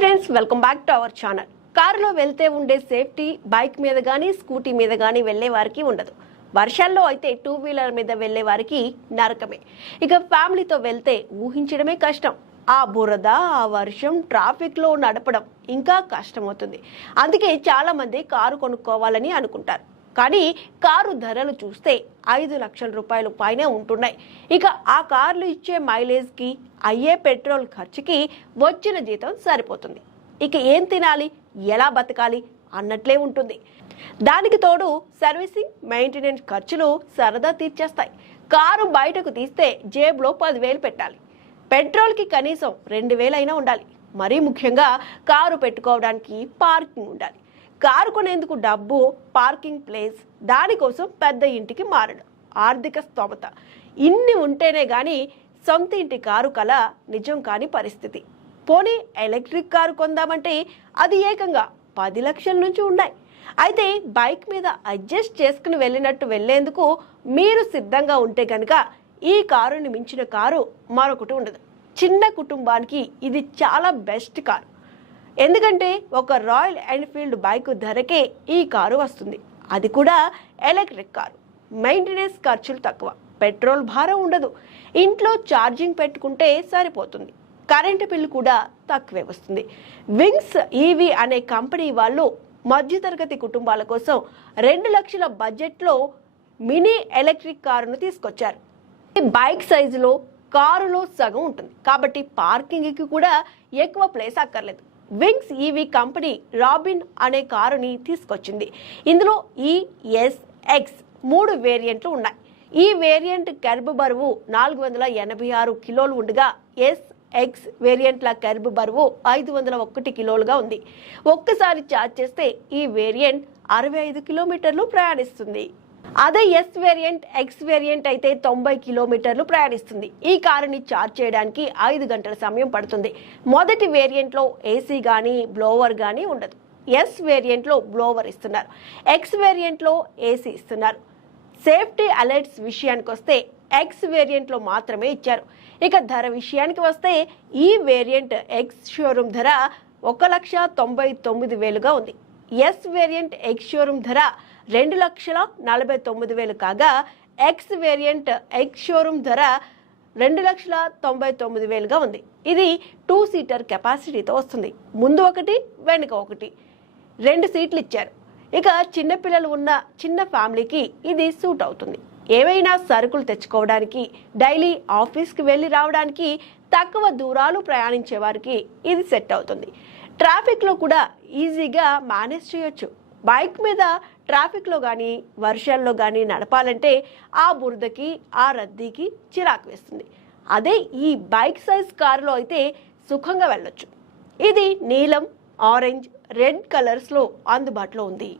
Friends, welcome back to our channel. కారులో వెళ్తే ఉండే సేఫ్టీ బైక్ మీద కానీ స్కూటీ మీద కానీ వెళ్లే వారికి ఉండదు. వర్షాల్లో అయితే టూ వీలర్ మీద వెళ్లే వారికి నరకమే. ఇక ఫ్యామిలీతో వెళ్తే ఊహించడమే కష్టం. ఆ బురద, ఆ వర్షం, ట్రాఫిక్ లో నడపడం ఇంకా కష్టమవుతుంది. అందుకే చాలా మంది కారు కొనుక్కోవాలని అనుకుంటారు. కానీ కారు ధరలు చూస్తే 5 లక్షల రూపాయలు పైనే ఉంటున్నాయి. ఇక ఆ కార్లు ఇచ్చే మైలేజ్ కి, అయ్యే పెట్రోల్ ఖర్చుకి వచ్చిన జీతం సరిపోతుంది. ఇక ఏం తినాలి, ఎలా బతకాలి అన్నట్లే ఉంటుంది. దానికి తోడు సర్వీసింగ్, మెయింటెనెన్స్ ఖర్చులు సరదా తీర్చేస్తాయి. కారు బయటకు తీస్తే జేబులో 10,000 పెట్టాలి. పెట్రోల్కి కనీసం 2,000 అయినా ఉండాలి. మరీ ముఖ్యంగా కారు పెట్టుకోవడానికి పార్కింగ్ ఉండాలి. కారు కొనేందుకు డబ్బు, పార్కింగ్ ప్లేస్, దానికోసం పెద్ద ఇంటికి మారడం, ఆర్థిక స్తోమత ఇన్ని ఉంటేనే గాని సొంత ఇంటి కారు కల నిజం కాని పరిస్థితి. పోనీ ఎలక్ట్రిక్ కారు కొందామంటే అది ఏకంగా 10 లక్షల నుంచి ఉన్నాయి. అయితే బైక్ మీద అడ్జస్ట్ చేసుకుని వెళ్ళినట్టు వెళ్లేందుకు మీరు సిద్ధంగా ఉంటే కనుక ఈ కారుని మించిన కారు మరొకటి ఉండదు. చిన్న కుటుంబానికి ఇది చాలా బెస్ట్ కారు. ఎందుకంటే ఒక రాయల్ ఎన్ఫీల్డ్ బైక్ ధరకే ఈ కారు వస్తుంది. అది కూడా ఎలక్ట్రిక్ కారు. మెయింటెనెన్స్ ఖర్చులు తక్కువ, పెట్రోల్ భారం ఉండదు. ఇంట్లో ఛార్జింగ్ పెట్టుకుంటే సరిపోతుంది. కరెంటు బిల్లు కూడా తక్కువే వస్తుంది. వింగ్స్ ఈవీ అనే కంపెనీ వాళ్ళు మధ్యతరగతి కుటుంబాల కోసం 2 లక్షల బడ్జెట్లో మినీ ఎలక్ట్రిక్ కారును తీసుకొచ్చారు. ఈ బైక్ సైజులో కారులో సగం ఉంటుంది కాబట్టి పార్కింగ్కి కూడా ఎక్కువ ప్లేస్ అక్కర్లేదు. వింగ్స్ ఈవీ కంపెనీ రాబిన్ అనే కారుని తీసుకొచ్చింది. ఇందులో ES-X 3 వేరియంట్లు ఉన్నాయి. ఈ వేరియంట్ కర్బ్ బరువు 486 కిలోలు ఉండగా SX వేరియంట్ల కర్బ్ బరువు 501 కిలోలుగా ఉంది. ఒక్కసారి ఛార్జ్ చేస్తే ఈ వేరియంట్ 65 కిలోమీటర్లు ప్రయాణిస్తుంది. అదే ఎస్ వేరియంట్, ఎక్స్ వేరియంట్ అయితే 90 కిలోమీటర్లు ప్రయాణిస్తుంది. ఈ కారుని ఛార్జ్ చేయడానికి 5 గంటల సమయం పడుతుంది. మొదటి వేరియంట్ లో ఏసీ గానీ బ్లోవర్ గానీ ఉండదు. ఎస్ వేరియంట్ లో బ్లోవర్ ఇస్తున్నారు. ఎక్స్ వేరియంట్ లో ఏసీ ఇస్తున్నారు. సేఫ్టీ అలర్ట్స్ విషయానికి వస్తే ఎక్స్ వేరియంట్ లో మాత్రమే ఇచ్చారు. ఇక ధర విషయానికి వస్తే ఈ వేరియంట్ ఎక్స్ షోరూమ్ ధర 1,99,000గా ఉంది. ఎస్ వేరియంట్ ఎక్స్ షోరూమ్ ధర 2,49,000 కాగా ఎక్స్ వేరియంట్ ఎక్స్ షోరూమ్ ధర 2,99,000గా ఉంది. ఇది 2 సీటర్ కెపాసిటీతో వస్తుంది. ముందు ఒకటి, వెనుక ఒకటి, 2 సీట్లు ఇచ్చారు. ఇక చిన్నపిల్లలు ఉన్న చిన్న ఫ్యామిలీకి ఇది సూట్ అవుతుంది. ఏవైనా సరుకులు తెచ్చుకోవడానికి, డైలీ ఆఫీస్కి వెళ్ళి రావడానికి, తక్కువ దూరాలు ప్రయాణించే వారికి ఇది సెట్ అవుతుంది. ట్రాఫిక్లో కూడా ఈజీగా మేనేజ్ చేయొచ్చు. బైక్ మీద ట్రాఫిక్లో కానీ వర్షాల్లో కానీ నడపాలంటే ఆ బురదకి, ఆ రద్దీకి చిరాకు వేస్తుంది. అదే ఈ బైక్ సైజ్ కారులో అయితే సుఖంగా వెళ్ళొచ్చు. ఇది నీలం, ఆరెంజ్, రెడ్ కలర్స్లో అందుబాటులో ఉంది.